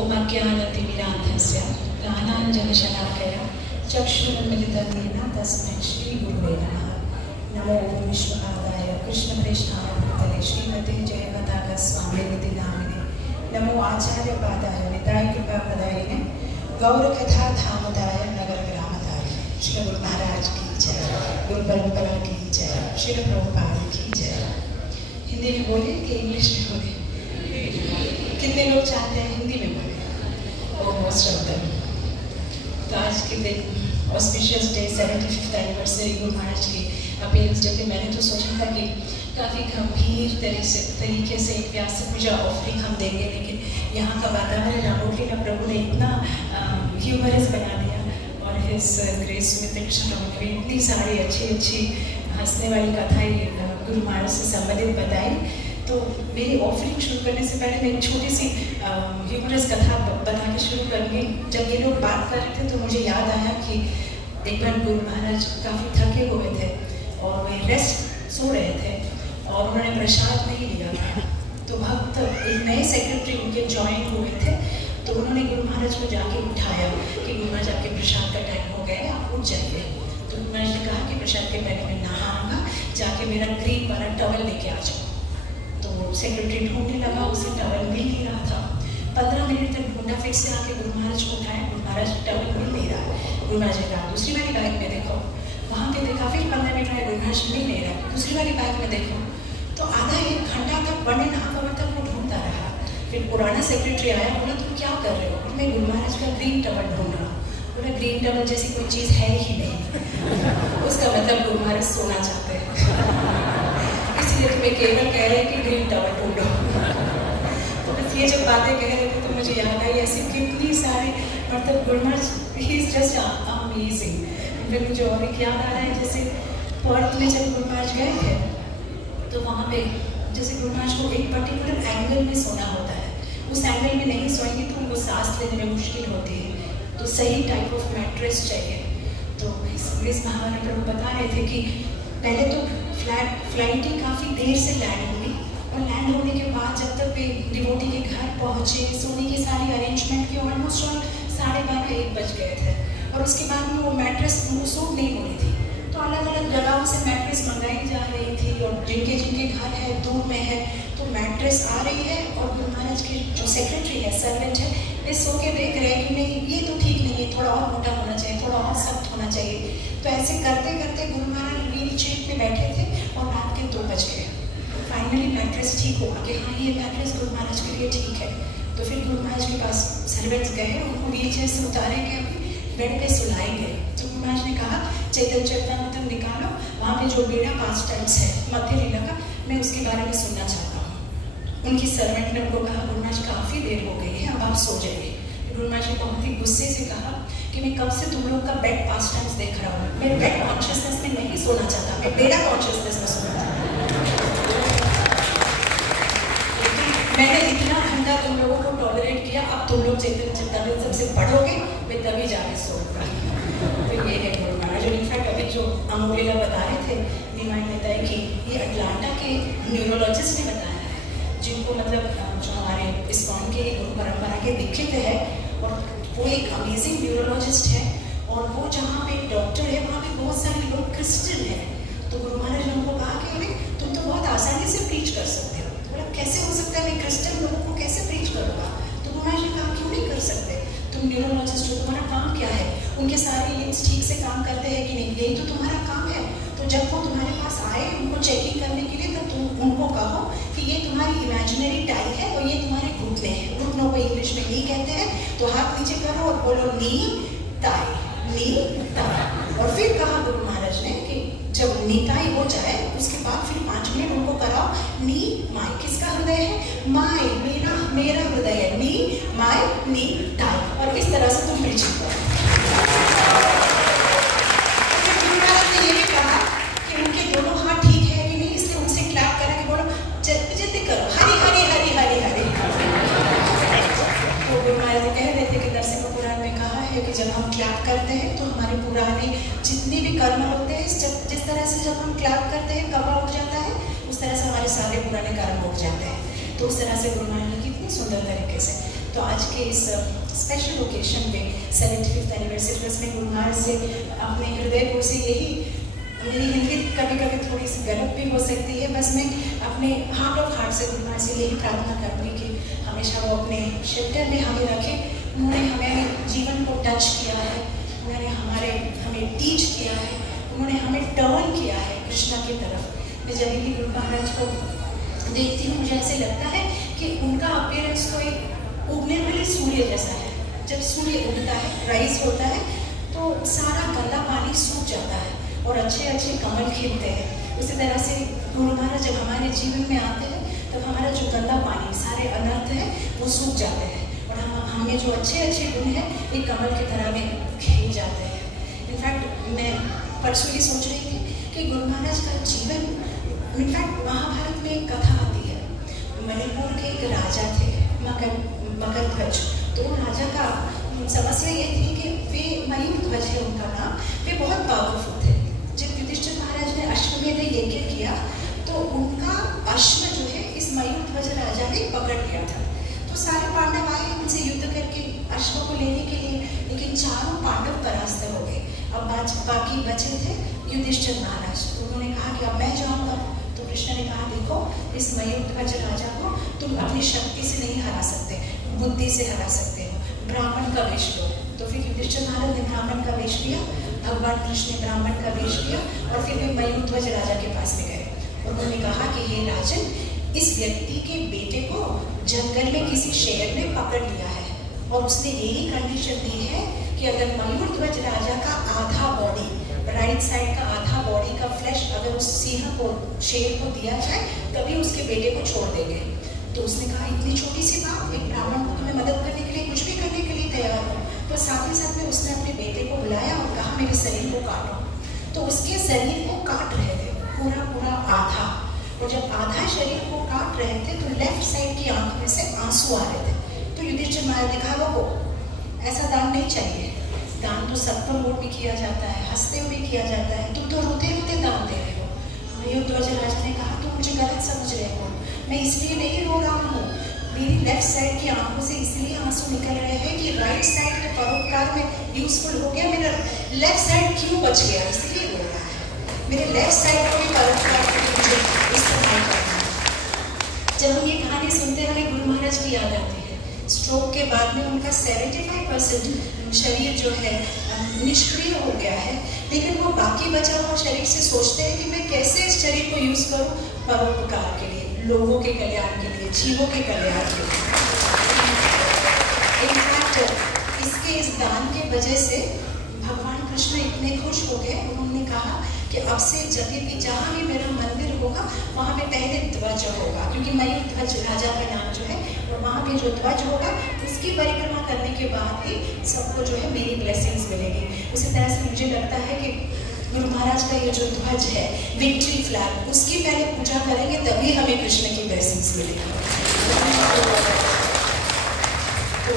ओमज्ञानतिमिरान्धस्य ज्ञानाञ्जनशलाकया चक्षुरुन्मिलितं येन तस्मै श्रीगुरुवे नमः। नमो विश्वनाथाय कृष्णप्रेष्ठाय भूतले श्रीमते जयपताकस्वामिनिति नामिने। नमो आचार्यपादाय निताय कृपापदायिने गौरकथाधामदाय नगरग्रामदाय। श्री गुरु महाराज की जय, गुरु परंपरा की जय, श्री प्रभुपाद की जय। हिंदी में बोले कि इंग्लिश में बोले? कितने लोग चाहते हैं हिंदी में बोले? Most of them. तो आज के दिन auspicious day 75th anniversary Guru Maharaj की अपीयरेंस डे पे मैंने तो सोचा था कि काफ़ी गंभीर तरीके से एक व्यास पूजा ऑफरिंग हम देंगे, लेकिन यहाँ का वातावरण रामोलीला प्रभु ने इतना ह्यूमरस बना दिया और हिज ग्रेस सुमित्रा कृष्ण प्रभु ने भी इतनी सारी अच्छी हंसने वाली कथाएं गुरु महाराज से संबंधित बताई। तो मेरी ऑफरिंग शुरू करने से पहले मैं एक छोटी सी ह्यूमरस कथा बता के शुरू करूँगी। जब ये लोग बात कर रहे थे तो मुझे याद आया कि एक बार गुरु महाराज काफ़ी थके हुए थे और वे रेस्ट सो रहे थे और उन्होंने प्रसाद नहीं लिया था। तो भक्त एक नए सेक्रेटरी उनके ज्वाइन हुए थे, तो उन्होंने गुरु महाराज को जाके उठाया कि गुरु महाराज आपके प्रसाद का टाइम हो गया है, आप उठ जाइए। तो गुरु महाराज ने कहा कि प्रसाद के पहले मैं नहाऊंगा, जाके मेरा ग्रीन वाला टॉवल लेके आ जाओ। तो सेक्रेटरी ढूंढने लगा, उसे टॉवल मिल नहीं रहा था। 15 मिनट तक ढूंढा, फिर से आके गुरु महाराज को उठाया, गुरु महाराज टॉवल मिल नहीं रहा। गुरु महाराज ने कहा दूसरी वाली बैग में देखो, वहाँ पे देखा, फिर 15 मिनट रहा, गुरु महाराज मिल नहीं रहा, दूसरी वाली बैग में देखो। तो आधा 1 घंटा तक 1.5 आवर तक वो ढूंढता रहा। फिर पुराना सेक्रेटरी आया, बोला तुम क्या कर रहे हो? मैं गुरु महाराज का ग्रीन टॉवल ढूंढ रहा हूँ। बोला ग्रीन टॉवल जैसी कोई चीज़ है ही नहीं। उसका मतलब गुरु महाराज सोना चाहते हैं, इसलिए तुम्हें केवल कह रहे हैं कि ग्रीन टॉवल ढूंढो। तो बस ये जब बातें कह रहे थे तो मुझे याद आई ऐसी कितनी सारी, मतलब Guru Maharaj he is just amazing. फिर मुझे और एक याद आ रहा है, जैसे पर्थ में जब गुरु महाराज गए थे तो वहाँ पे जैसे गुरु महाराज को एक पर्टिकुलर एंगल में सोना होता है, उस एंगल में नहीं सोएंगे तो उनको सांस लेने में मुश्किल होती है, तो सही टाइप ऑफ मैट्रेस चाहिए। तो इस महाराज प्रभु बता रहे थे कि पहले तो फ्लाइटें काफ़ी देर से लैंड हुई और लैंड होने के बाद जब तक वे डिवोटी के घर पहुँचे, सोने की सारी अरेंजमेंट की, ऑलमोस्ट 12:30-1 बज गए थे। और उसके बाद में वो मैट्रेस उनको सूट नहीं हो रही थी, तो अलग अलग जगहों से मैट्रेस मंगाई जा रही थी और जिनके घर है दूर में है, तो मैट्रेस आ रही है और गुरु महाराज के जो सेक्रेटरी है, सर्वेंट है, वे सो के देख रहे हैं कि नहीं ये तो ठीक नहीं है, थोड़ा और मोटा होना चाहिए, थोड़ा और सख्त होना चाहिए। तो ऐसे करते करते गुरु महाराज व्हील चेयर पे बैठे थे और रात के 2 बज गए। फाइनली मैट्रेस ठीक हुआ कि हाँ ये मैट्रेस गुरु महाराज के लिए ठीक है। तो फिर गुरु महाराज के पास सर्वेंट्स गए, उनको व्हील चेयर से उतारेंगे, अभी बेड पे सुलाएंगे। तो गुरु महाराज ने कहा चैतन्य चरितामृत निकालो, वहाँ पे जो बेड़ा 5 टाइम्स है मध्य लीला का, मैं उसके बारे में सुनना चाहता हूँ। उनकी सर्वेंट ने उनको कहा गुरु महाराज काफ़ी देर हो गई है, अब आप सो जाइए। गुरु महाराज ने बहुत ही गुस्से से कहा कि मैं कब से तुम लोग का बेड 5 टाइम्स देख रहा हूँ, मैं बेड कॉन्शियसनेस में नहीं सोना चाहता, मैं बेड़ा कॉन्शियसनेस में सोना चाहता हूँ। मैंने इतना घंटा तुम लोगों को टॉलरेट किया, अब तुम लोग चैतन्य चरितामृत सबसे पढ़ोगे, मैं तभी जाके सोऊंगा। तो ये है गुरु महाराज। इनफैक्ट अभी जो अमोलीला बता रहे थे निमाई नेता की, ये अटलांटा के न्यूरोलॉजिस्ट ने बताया है, जिनको मतलब जो हमारे इस्कॉन के गुरु परंपरा के दीक्षित है, और वो एक अमेजिंग न्यूरोलॉजिस्ट है। और वो जहाँ पे डॉक्टर है वहाँ पे बहुत सारे लोग क्रिश्चियन हैं। तो गुरु महाराज ने उनको कहा कि अरे तुम तो बहुत आसानी से प्रीच कर सकते हो। तो बोला कैसे हो सकता है, मैं क्रिश्चियन लोगों को कैसे प्रीच करूँगा? तो गुरु महाराज ने कहा क्यों नहीं कर सकते, तुम न्यूरोलॉजिस्ट हो, तुम्हारा काम क्या है? उनके सारे लिम्स ठीक से काम करते हैं कि नहीं, यही तो तुम्हारा काम है। तो जब वो तुम्हारे पास आए उनको चेकिंग करने के लिए, तब तुम उनको कहो कि ये तुम्हारी इमेजिनरी टाई है और ये तुम्हारे घुटने हैं। घुटनों को इंग्लिश में नी कहते हैं, तो हाथ नीचे करो और बोलो नी ताई, नी ताई। और फिर कहा गुरु महाराज ने कि जब नीताई हो जाए उसके बाद फिर 5 मिनट उनको कराओ नी माई। किसका हृदय है? माई, मेरा हृदय है, नी माई नी ताई। और इस तरह से तुम प्रीचिंग करो। गुरु महाराज ने ये भी कहा कि उनके दोनों हाथ ठीक है कि नहीं, इसलिए उनसे क्लैप करा के बोलो जल्दी जल्दी करो, हरी हरी हरी हरी हरी। तो गुरु महाराज कह रहे थे कि नरसिम्हा पुराण में कहा है कि जब हम क्लैप करते हैं तो हमारे पुराने जितने भी कर्म होते हैं, जिस तरह से जब हम क्लैप करते हैं कवा उठ जाता है, उस तरह से हमारे सारे पुराने कर्म उठ जाते हैं। तो उस तरह से गुरु महाराज ने कितनी सुंदर तरीके से तो आज के इस स्पेशल ओकेशन पे 75th एनिवर्सरी में गुरु महाराज से अपने हृदय को से यही, मेरी हिंदी कभी कभी थोड़ी सी गलत भी हो सकती है, बस मैं अपने हार्ट ऑफ हार्ट से गुरु महाराज से यही प्रार्थना करूँगी कि हमेशा वो अपने शेल्टर में हमें रखें। उन्होंने हमें जीवन को टच किया है, उन्होंने हमें टीच किया है, उन्होंने हमें टर्न किया है कृष्णा की तरफ। मैं जब भी गुरु महाराज को देखती हूँ मुझे ऐसे लगता है कि उनका अपीयरेंस तो एक उगने वाले सूर्य जैसा है। जब सूर्य उगता है, राइज होता है, तो सारा गंदा पानी सूख जाता है और अच्छे अच्छे कमल खिलते हैं। उसी तरह से गुरु महाराज जब हमारे जीवन में आते हैं तब हमारा जो गंदा पानी, सारे अनर्थ है, वो सूख जाते हैं और हमें जो अच्छे अच्छे गुण हैं एक कमल की तरह में खिल जाते हैं। इनफैक्ट मैं परसों ही सोच रही थी कि गुरु महाराज का जीवन, इनफैक्ट महाभारत में एक कथा आती है, मणिपुर के एक राजा थे मगधध्वज। तो राजा का समस्या ये थी कि वे मयूरध्वज है उनका नाम, वे बहुत पावरफुल थे। जब युधिष्ठिर महाराज ने अश्वमेध यज्ञ किया तो उनका अश्व जो है इस मयूरध्वज राजा ने पकड़ लिया था। तो सारे पांडव आए उनसे युद्ध करके अश्व को लेने के लिए, लेकिन चारों पांडव परास्त हो गए। अब बाकी बचे थे युधिष्ठिर महाराज। तो उन्होंने कहा कि अब मैं जाऊँगा। तो कृष्ण ने कहा, देखो इस मयूरध्वज राजा को तुम अपनी शक्ति से नहीं हरा सकते, बुद्धि से हरा सकते हो, ब्राह्मण का वेश लो। तो फिर युधिष्ठिर महाराज ने ब्राह्मण का वेश लिया, भगवान कृष्ण ने ब्राह्मण का वेश लिया और फिर वे मयूरध्वज राजा के पास में गए। उन्होंने कहा कि हे राजन, इस व्यक्ति के बेटे को जंगल में किसी शेर ने पकड़ लिया है और उसने यही कंडीशन दी है कि अगर मयूरध्वज राजा का आधा बॉडी, राइट साइड का आधा बॉडी का फ्लैश अगर उस सिंह को, शेर को दिया जाए तभी उसके बेटे को छोड़ देंगे। तो उसने कहा, इतनी छोटी सी बात, एक ब्राह्मण को तुम्हें मदद करने के लिए कुछ भी करने के लिए तैयार हो। तो साथ ही साथ में उसने अपने बेटे को बुलाया और कहा, मेरे शरीर को काटो। तो उसके शरीर को काट रहे थे पूरा आधा, और जब आधा शरीर को काट रहे थे तो लेफ्ट साइड की आंख में से आंसू आ रहे थे। तो युधिष्ठिर महाराज ने कहा, वो ऐसा दान नहीं चाहिए, दान तो सबको मोड में किया जाता है, हंसते हुए किया जाता है, तुम तो रोते रोते दान दे रहे हो। मयूरध्वज राजा ने कहा, तुम मुझे गलत समझ रहे हो, मैं इसलिए नहीं रो रहा हूँ, मेरी लेफ्ट साइड की आंखों से इसलिए आंसू निकल रहे हैं कि राइट साइड के परोपकार में यूजफुल हो गया, मेरा लेफ्ट साइड क्यों बच गया, इसलिए रो रहा है। मेरे लेफ्ट साइड को भी परोपकार में मुझे इस्तेमाल करना है। जब हम ये कहानी सुनते हैं हमें गुरु महाराज की याद आती है। स्ट्रोक के बाद में उनका 75% शरीर जो है निष्क्रिय हो गया है, लेकिन वो बाकी बचा हुआ शरीर से सोचते हैं कि मैं कैसे इस शरीर को यूज करूँ परोपकार के लिए, लोगों के कल्याण के लिए, जीवों के कल्याण के लिए। इनफैक्ट इसके इस दान के वजह से भगवान कृष्ण इतने खुश हो गए, उन्होंने कहा कि अब से जब भी जहाँ भी मेरा मंदिर होगा वहाँ पे पहले ध्वज होगा, क्योंकि मयूरध्वज राजा का नाम जो है, और वहाँ पे जो ध्वज होगा उसकी परिक्रमा करने के बाद ही सबको जो है मेरी ब्लेसिंग्स मिलेगी। उसी तरह से मुझे लगता है कि गुरु महाराज का ये जो ध्वज है, विक्ट्री फ्लैग, उसकी पहले पूजा करेंगे तभी हमें कृष्ण की ब्लेसिंग्स मिलेगी। तो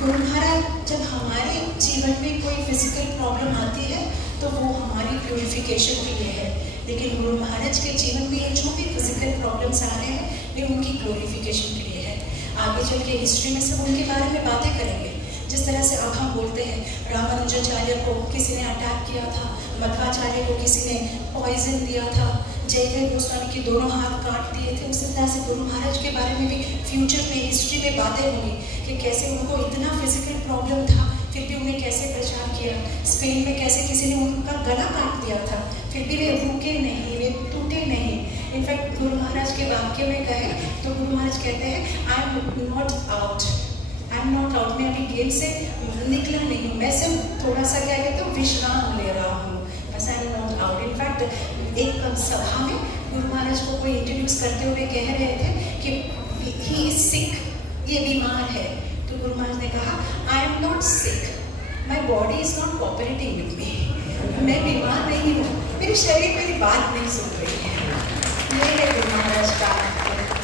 गुरु महाराज जब हमारे जीवन में कोई फिजिकल प्रॉब्लम आती है तो वो हमारी प्यूरिफिकेशन के लिए है, लेकिन गुरु महाराज के जीवन में जो भी फिजिकल प्रॉब्लम्स आ रहे हैं वे उनकी ग्लोरिफिकेशन के लिए है। आगे चल के हिस्ट्री में सब उनके बारे में बातें करेंगे। जिस तरह से अब हम बोलते हैं रामानुजाचार्य को किसी ने अटैक किया था, मध्वाचार्य को किसी ने पॉइजन दिया था, जयदेव गोस्वामी के दोनों हाथ काट दिए थे, उसी तरह से गुरु महाराज के बारे में भी फ्यूचर में, हिस्ट्री में बातें होंगी कि कैसे उनको इतना फिजिकल प्रॉब्लम था फिर भी उन्हें कैसे प्रचार किया। स्पेन में कैसे किसी ने उनका गला काट दिया था, फिर भी वे रुके नहीं, वे टूटे नहीं। इनफैक्ट गुरु महाराज के वाक्य में कहे तो गुरु महाराज कहते हैं, आई एम नॉट आउट, मैं अभी गेम से निकला नहीं हूँ, मैं सिर्फ थोड़ा सा क्या कहते हैं विश्राम ले रहा हूँ, बस I am not out. In fact एक सभा में गुरु महाराज को कोई इंट्रोड्यूस करते हुए कह रहे थे कि ही इज सिक, ये बीमार है। तो गुरु महाराज ने कहा, I am not sick, my body is not cooperating with me, मैं बीमार नहीं हूँ, मेरे शरीर मेरी बात नहीं सुन रही है। ये है गुरु महाराज का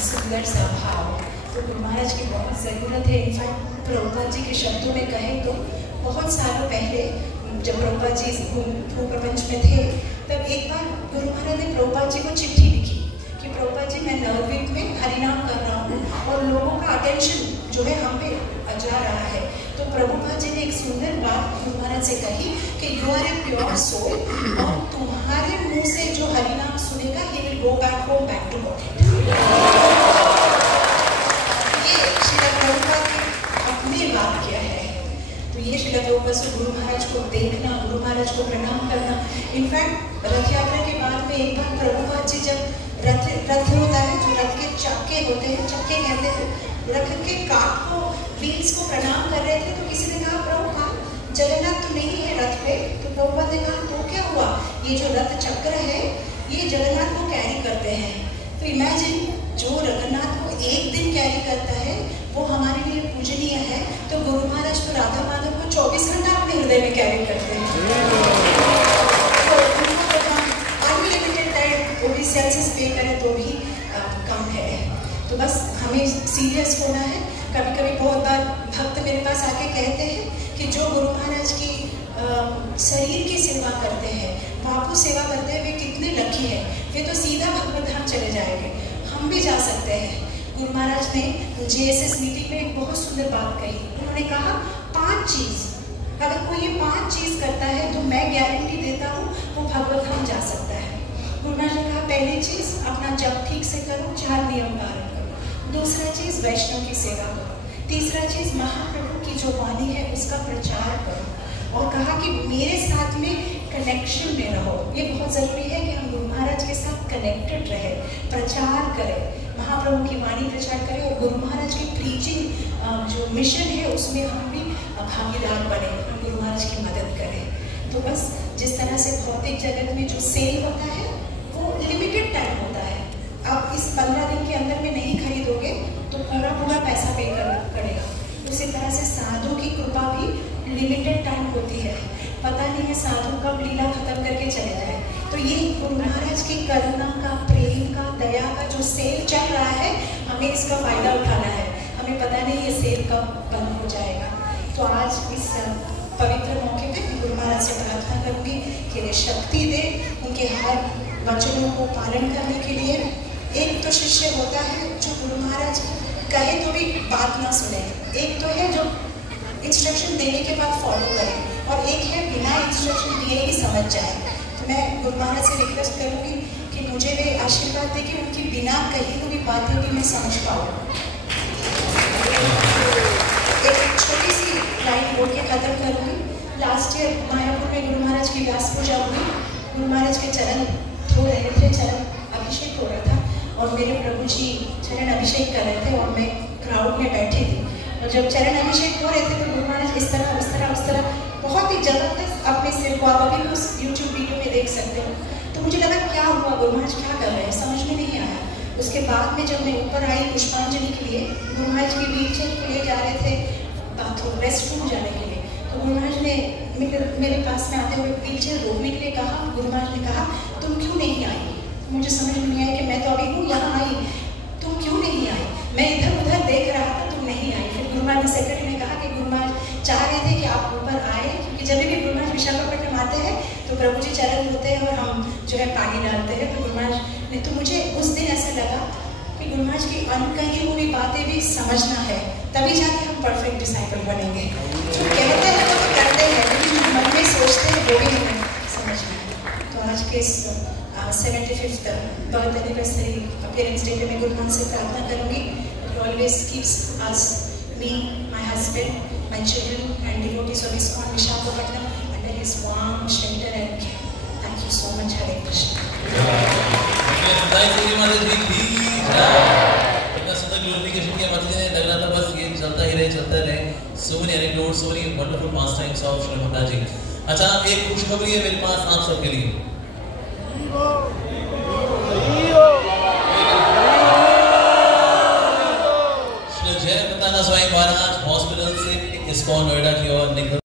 सुंदर सा भाव। तो गुरु महाराज की बहुत ज़रूरत है। इनफैक्ट प्रभुपाद जी के शब्दों में कहें तो बहुत सालों पहले जब प्रभुपाद जी भूप्रपंच में थे तब एक बार गुरु महाराज ने प्रभुपाद जी को चिट्ठी लिखी कि प्रभुपाद जी मैं नवद्वीप में हरिनाम कर रहा हूँ और लोगों का अटेंशन जो है हम पे जा रहा है, तो प्रभुपाद जी ने एक सुंदर बात गुरु महाराज से कही कि you are a pure soul, और तुम्हारे मुंह से जो हरिनाम सुनेगा he will go back home back to God. ये श्रील प्रभुपाद के अपने वाक्य है। तो ये श्रील प्रभुपाद से गुरु महाराज को देखना, गुरु महाराज को प्रणाम करना। इनफैक्ट रथ यात्रा के बाद में एक बार प्रभुपाद जी जब रथ होता है, जो रथ के चक्के होते हैं, चक्के कहते हैं, रथ के काट को, व्हील्स को प्रणाम कर रहे थे, तो किसी ने कहा प्रभुपाद जगन्नाथ तो नहीं है रथ पे। तो प्रभुपाद ने कहा तो क्या हुआ, ये जो रथ चक्र है ये जगन्नाथ को कैरी करते हैं। तो इमेजिन, जो जगन्नाथ को एक दिन कैरी करता है वो हमारे लिए पूजनीय है, तो गुरु महाराज तो राधा माधव को 24 घंटा अपने हृदय में कैरी करते हैं। वो भी सेल्सियस पे करें तो भी कम है। तो बस हमें सीरियस होना है। कभी कभी बहुत बार भक्त मेरे पास आके कहते हैं कि जो गुरु महाराज की शरीर की सेवा करते हैं, बापू सेवा करते हैं, वे कितने लकी है, वे तो सीधा भगवत धाम चले जाएंगे, हम भी जा सकते हैं। गुरु महाराज ने JSS मीटिंग में एक बहुत सुंदर बात कही। उन्होंने कहा 5 चीज़, अगर कोई ये 5 चीज़ करता है तो मैं गारंटी देता हूँ वो भगवत धाम जा सकता है। गुरु महाराज ने कहा पहली चीज़ अपना जप ठीक से करो, 4 नियम पालन करो। दूसरा चीज़ वैष्णव की सेवा करो। तीसरा चीज़ महाप्रभु की जो वाणी है उसका प्रचार करो। और कहा कि मेरे साथ में कनेक्शन में रहो। ये बहुत ज़रूरी है कि हम गुरु महाराज के साथ कनेक्टेड रहे, प्रचार करें, महाप्रभु की वाणी प्रचार करें, और गुरु महाराज की प्रीचिंग जो मिशन है उसमें हम भी भागीदार बने, हम गुरु महाराज की मदद करें। तो बस जिस तरह से भौतिक जगत में जो सेल होता है वो लिमिटेड टाइम होता है, आप इस 15 दिन के अंदर में नहीं खरीदोगे तो पूरा पैसा पे करना पड़ेगा। उसी तरह से साधु की कृपा भी लिमिटेड टाइम होती है, पता नहीं है साधु कब लीला खत्म करके चले जाए। तो ये गुरु महाराज की करुणा का, प्रेम का, दया का जो सेल चल रहा है, हमें इसका फायदा उठाना है। हमें पता नहीं ये सेल कब बंद हो जाएगा। तो आज इस पवित्र मौके पे गुरु महाराज से प्रार्थना करूँगी कि वे शक्ति दे उनके हर वचनों को पालन करने के लिए। एक तो शिष्य होता है जो गुरु महाराज कहे तो भी बात ना सुने, एक तो है जो इंस्ट्रक्शन देने के बाद फॉलो करे, और एक है बिना इंस्ट्रक्शन दिए ही समझ जाए। तो मैं गुरु महाराज से रिक्वेस्ट करूँगी कि मुझे वे आशीर्वाद दे कि उनकी बिना कही हुई बातें भी मैं समझ पाऊँ। एक छोटी सी लाइन बोल के खत्म करूँगी। लास्ट ईयर मायापुर में गुरु महाराज की व्यास पूजा हुई। गुरु महाराज के चरण धो रहे थे, चरण अभिषेक हो रहा था, और मेरे प्रभु जी चरण अभिषेक कर रहे थे और मैं क्राउड में बैठी थी। और जब चरण अभिषेक हो रहे थे तो गुरु महाराज इस तरह उस तरह उस तरह बहुत ही जबरदस्त अपने सिर को, आप अभी उस YouTube वीडियो में देख सकते हो। तो मुझे लगा क्या हुआ, गुरु महाराज क्या कर रहे हैं, समझ में नहीं आया। उसके बाद में जब मैं ऊपर आई पुष्पांजलि के लिए, गुरु महाराज की व्हीलचेयर को ले जा रहे थे बाथरूम, रेस्ट रूम जाने के लिए, तो गुरु महाराज ने मेरे पास में आते हुए व्हीलचेयर रोकने के लिए कहा। गुरु महाराज ने कहा तुम क्यों नहीं आई? मुझे समझ में नहीं आया कि मैं तो अभी हूँ यहाँ आई, तुम क्यों नहीं आई? मैं इधर उधर देख रहा था, तुम नहीं आई। फिर गुरु महाराज सेक्रेटरी ने कहा कि गुरु महाराज चाह रहे थे कि आप ऊपर आए, क्योंकि जब भी गुरु महाराज विशाखापट्टनम आते हैं तो प्रभु जी चरण होते हैं और हम जो है पानी डालते हैं। तो गुरु महाराज ने, तो मुझे उस दिन ऐसा लगा कि गुरु महाराज की अनकही हुई बातें भी समझना है, तभी जाके हम परफेक्ट डिसाइपल बनेंगे। जो कहते हैं वो तो करते हैं, लेकिन जो मन में सोचते हैं वो भी हमें समझना है। तो आज के इस 75th birth anniversary appearance day पे मैं गुरु महाराज से प्रार्थना करूँगी, always keeps us, me, my husband, my children and devotees of ISKCON Visakhapatnam under his warm shelter and care. Thank you so much. Hare Krishna. इतना सुंदर ग्लोरिफिकेशन किया माता जी ने, लग रहा था बस ये चलता ही रहे। So many anecdotes, so many wonderful pastimes of Srimad Bhakta जी। अच्छा, एक खुशखबरी है मेरे पास आप सबके लिए। श्री जय पताका स्वामी महाराज हॉस्पिटल से ISKCON नोएडा की ओर निकल